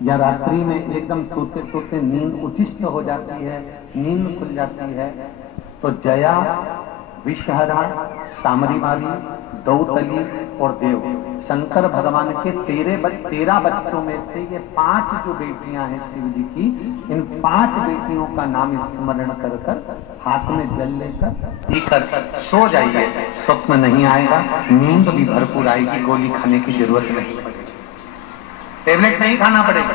या रात्रि में एकदम सोते सोते नींद उचिष्ट हो जाती है, नींद खुल जाती है, तो जया, विषहरा, सामरीवाली, दौतली और देव, शंकर भगवान के 13 बच्चों में से ये 5 जो बेटियां हैं शिव जी की, इन 5 बेटियों का नाम स्मरण कर कर हाथ में जल लेकर पीकर सो जाइए। स्वप्न नहीं आएगा, नींद भी भरपूर आएगी, गोली खाने की जरूरत नहीं पड़ेगी, टेबलेट नहीं खाना पड़ेगा।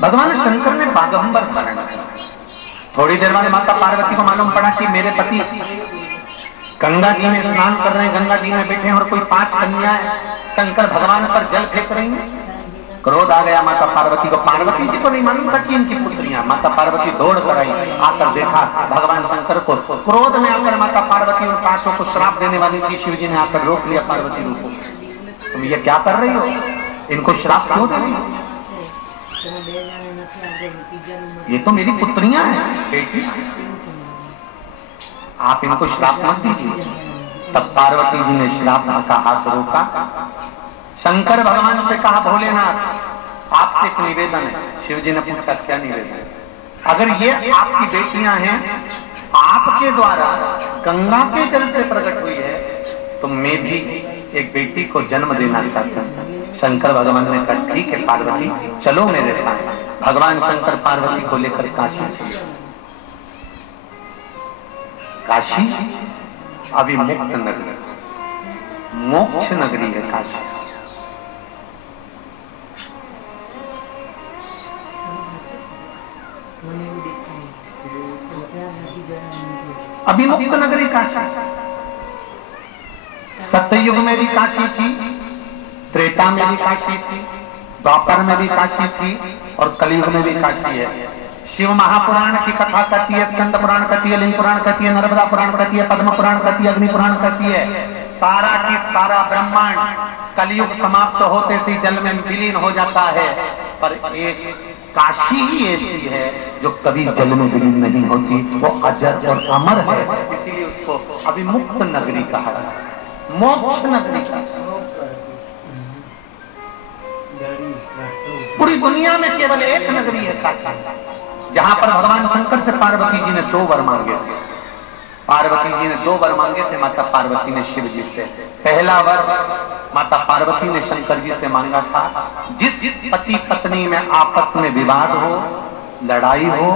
भगवान शंकर ने बागंबर धारण किया। थोड़ी देर बाद माता पार्वती को मालूम पड़ा कि मेरे पति गंगा जी में स्नान कर रहे हैं, गंगा जी में बैठे हैं और कोई 5 कन्याएं शंकर भगवान पर जल फेंक रही हैं। क्रोध आ गया माता पार्वती को। पार्वती जी को नहीं मालूम था कि इनकी पुत्रियां। माता पार्वती दौड़ कर आई, आकर देखा भगवान शंकर को। क्रोध में आकर माता पार्वती उन 5 को श्राप देने वाली थी। शिव जी ने आकर रोक लिया, पार्वती रूप, तुम ये क्या कर रही हो, इनको श्राप क्यों दे रही हो, ये तो मेरी पुत्रियां हैं बेटी, आप इनको श्राप मत दीजिए। तब पार्वती जी ने श्राप का हाथ रोका। शंकर भगवान से कहा, भोलेनाथ आपसे एक निवेदन है। शिव जी ने पूछा, क्या निवेदन है? अगर ये आपकी बेटियां हैं, आपके द्वारा गंगा के जल से प्रकट हुई है, तो मैं भी एक बेटी को जन्म देना चाहता हूं। शंकर भगवान ने कहा, ठीक है पार्वती, चलो मेरे साथ। भगवान शंकर पार्वती को लेकर काशी चले। काशी अविमुक्त नगरी, मोक्ष नगरी है काशी। अभिमुक्त नगरी काशी। सत्ययुग में भी काशी थी, त्रेता में भी काशी थी, द्वापर में भी काशी थी और कलयुग में भी काशी है। शिव महापुराण की कथा कहती है, स्कंद पुराण कहती है, लिंग पुराण कहती है, नर्मदा पुराण कहती है, पद्म पुराण कहती है, अग्नि पुराण कहती है। सारा की सारा ब्रह्मांड कलयुग समाप्त होते से जल में विलीन हो जाता है, पर एक काशी ही ऐसी है जो कभी जल में विलीन नहीं होती, वो अजर और अमर है, इसीलिए उसको अभिमुक्त नगरी कहा है, मोक्ष नगरी का। पूरी दुनिया में केवल एक नगरी है काशी, जहां पर भगवान शंकर से पार्वती जी ने 2 वर मांगे थे। पार्वती जी ने 2 वर मांगे थे माता पार्वती ने शिव जी से। पहला वर माता पार्वती ने शंकर जी से मांगा था, जिस पति पत्नी में आपस में विवाद हो, लड़ाई हो,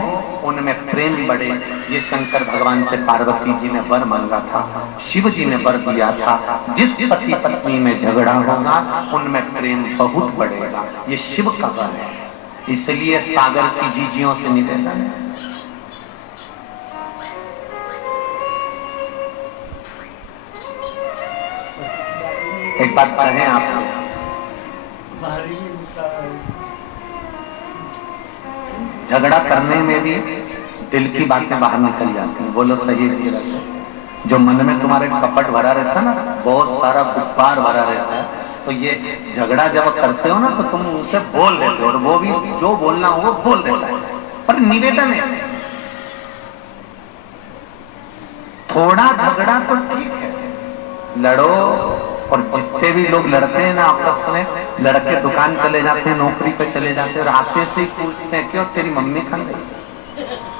उनमें प्रेम बढ़े। ये शंकर भगवान से पार्वती जी ने वर मांगा था। शिव जी ने वर दिया था, जिस पति पत्नी में झगड़ा होगा उनमें प्रेम बहुत बढ़ेगा। ये शिव का वर है, इसलिए सागर की जीजियों से निवेदन है, एक बात कहें आप, झगड़ा करने में भी दिल की बातें बाहर निकल जाती हैं। बोलो सही है? जो मन में तुम्हारे कपट भरा रहता है ना, बहुत सारा गुब्बार भरा रहता है, तो ये झगड़ा जब करते हो ना तो तुम उसे बोल देते हो और वो भी जो बोलना हो वो बोल देता है। पर निवेदन है, थोड़ा झगड़ा तो ठीक है, लड़ो। और जितने भी लोग लड़ते हैं ना आपस में, लड़के दुकान चले जाते हैं, नौकरी पे चले जाते हैं और आते से ही पूछते हैं, क्यों तेरी मम्मी खा गई?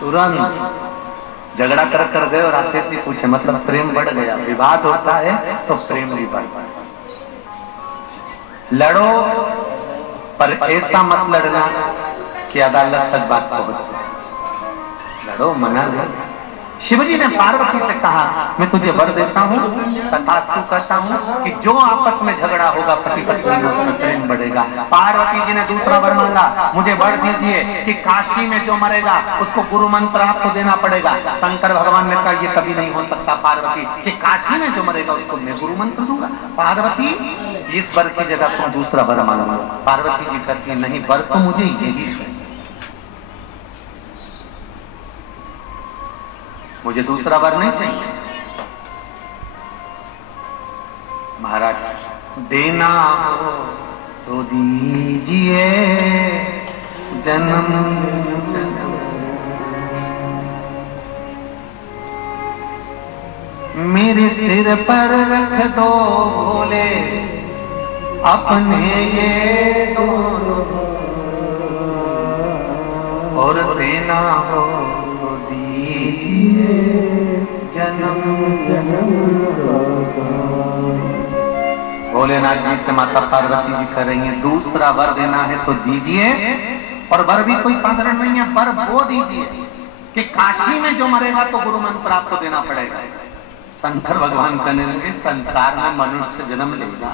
तुरंत झगड़ा कर गए और आते से पूछे, मतलब प्रेम बढ़ गया। विवाद होता है तो प्रेम भी बढ़ गया। लड़ो, पर ऐसा मत लड़ना कि अदालत तक बात पहुंच जाए। लड़ो, मना नहीं। शिवजी ने पार्वती से कहा, मैं तुझे वर देता हूँ, तथास्तु कहता हूँ कि जो आपस में झगड़ा होगा पति पत्नी में, उसमें प्रेम बढ़ेगा। पार्वती जी ने दूसरा वर मांगा, मुझे वर दीजिए कि काशी में जो मरेगा उसको गुरु मंत्र आपको देना पड़ेगा। शंकर भगवान ने कहा, ये कभी नहीं हो सकता पार्वती, कि काशी में जो मरेगा उसको मैं गुरु मंत्र दूंगा। पार्वती, इस वर की जगह तुम दूसरा वर मांगो। पार्वती जी कहती है, नहीं, वर तो मुझे यही चाहिए, मुझे दूसरा वर नहीं चाहिए। महाराज, देना हो तो दीजिए जन्म जन्म, मेरे सिर पर रख दो भोले अपने ये दोनों, और देना हो तो दीजिए जन्म जन्म। भोलेनाथ जी से माता पार्वती जी कह रही हैं, दूसरा वर देना है तो दीजिए, और वर भी कोई साधारण नहीं है, वर वो दीजिए कि काशी में जो मरेगा तो गुरु मंत्र आपको देना पड़ेगा। शंकर भगवान कहने लगे, संसार में मनुष्य जन्म लेगा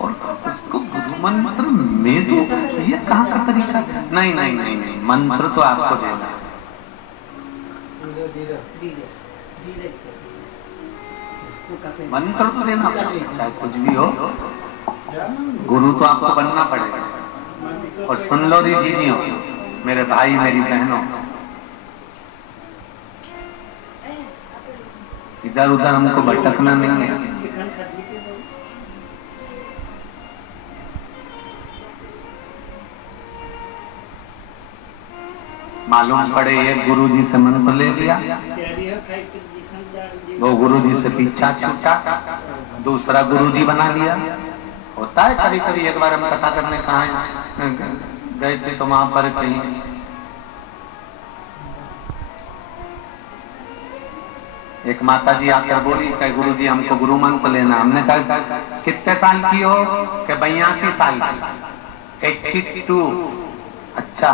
और उसको गुरु मंत्र में दो, ये कहाँ का तरीका? नहीं नहीं नहीं नहीं, मंत्र तो आपको देना है। मंत्र तो देना पड़ेगा, चाहे कुछ भी हो, गुरु तो आपको बनना पड़ेगा। और सुन लो री जीजियों, मेरे भाई मेरी बहनों, इधर उधर हमको भटकना नहीं है। मालूम पड़े एक गुरुजी से मंत्र ले लिया, वो गुरुजी से पीछा छूटा, दूसरा गुरुजी बना लिया। होता है कभी कभी। एक बार हम कथा करने कहाँ गए थे तो वहां पर कहीं एक माता जी आकर बोली कि गुरुजी हमको गुरु मंत्र लेना। हमने कहा कितने साल की हो? कि 82 साल की। 82। अच्छा।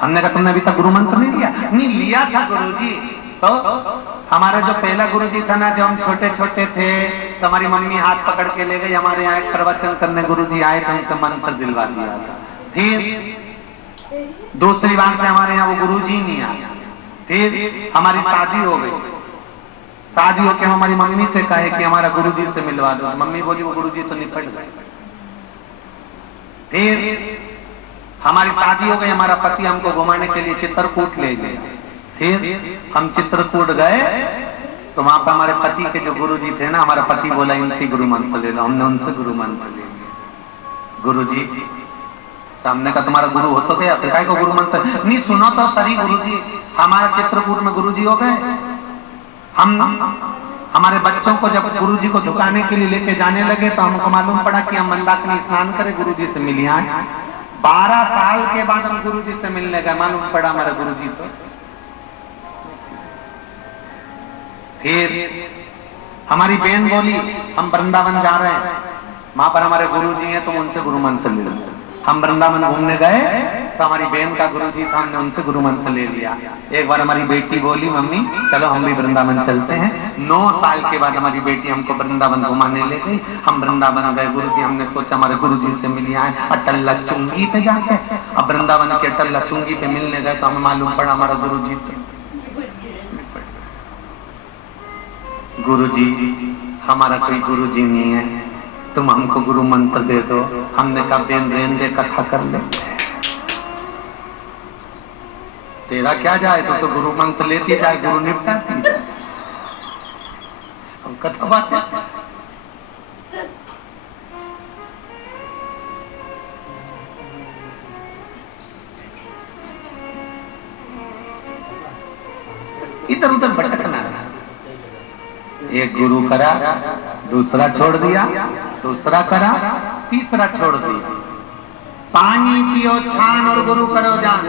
हमने कहा तुमने अभी तक गुरु मंत्र नहीं लिया? नहीं लिया था गुरुजी। तो हमारा जो पहला गुरुजी था ना, जब हम छोटे छोटे थे तो हमारी मम्मी हाथ पकड़ के ले गई, हमारे यहाँ एक प्रवचन करने गुरुजी आए तो हमसे मंत्र दिलवा दिया था। फिर दूसरी बार से हमारे यहाँ वो गुरुजी नहीं आया। फिर हमारी शादी हो गई। शादी होके हमारी मम्मी से कहे कि हमारा गुरुजी से मिलवा दो। मम्मी बोली वो गुरुजी तो निकट गए। फिर हमारी शादी हो गई, हमारा पति हमको घुमाने के लिए चित्रकूट ले गए। फिर हम चित्रकूट गए तो वहां पर हमारे पति के जो गुरुजी थे ना, हमारा पति बोला इनसे गुरु मंत्र ले लो। हमने उनसे गुरु मंत्र ले लिया। गुरुजी, तो हमने कहा तुम्हारा गुरु हो तो गया, फिर काय को गुरु मंत्र? नहीं सुनो तो सही गुरुजी, हमारा चित्रकूट में गुरुजी हो गए। हम हमारे बच्चों को जब गुरुजी को झुकाने के लिए लेके जाने लगे तो हमको मालूम पड़ा कि हम मंदाकिनी स्नान करें, गुरुजी से मिल आए। 12 साल के बाद हम गुरुजी से मिलने गए, मालूम पड़ा हमारे गुरुजी तो। फिर हमारी बहन बोली हम वृंदावन जा रहे हैं, वहां पर हमारे गुरुजी हैं, तुम उनसे गुरु मंत्र ले लो। हम वृंदावन घूमने गए तो हमारी बहन का गुरुजी था, हमने उनसे गुरु मंत्र ले लिया। एक बार हमारी बेटी बोली मम्मी चलो हम भी वृंदावन चलते हैं। 9 साल के बाद हमारी बेटी हमको वृंदावन घुमाने ले गई। हम वृंदावन गए, गुरुजी हमने सोचा हमारे गुरुजी से मिल आए अटल्ला चुंगी पे जाके। अब वृंदावन के अटल्ला चुंगी पे मिलने गए तो हमें मालूम पड़ा हमारा गुरुजी तो गुरुजी हमारा कोई गुरुजी नहीं है, तुम हमको गुरु मंत्र दे दो। हमने कहा बेन रेन दे कथा कर ले, तेरा क्या जाए, तो गुरु मंत्र लेती जाए, गुरु निपटाती जाए। हम कथा बात इधर उधर भटकना। एक गुरु करा, दूसरा छोड़ दिया, दूसरा करा, तीसरा छोड़ दिया। पानी पियो छान और गुरु करो जान।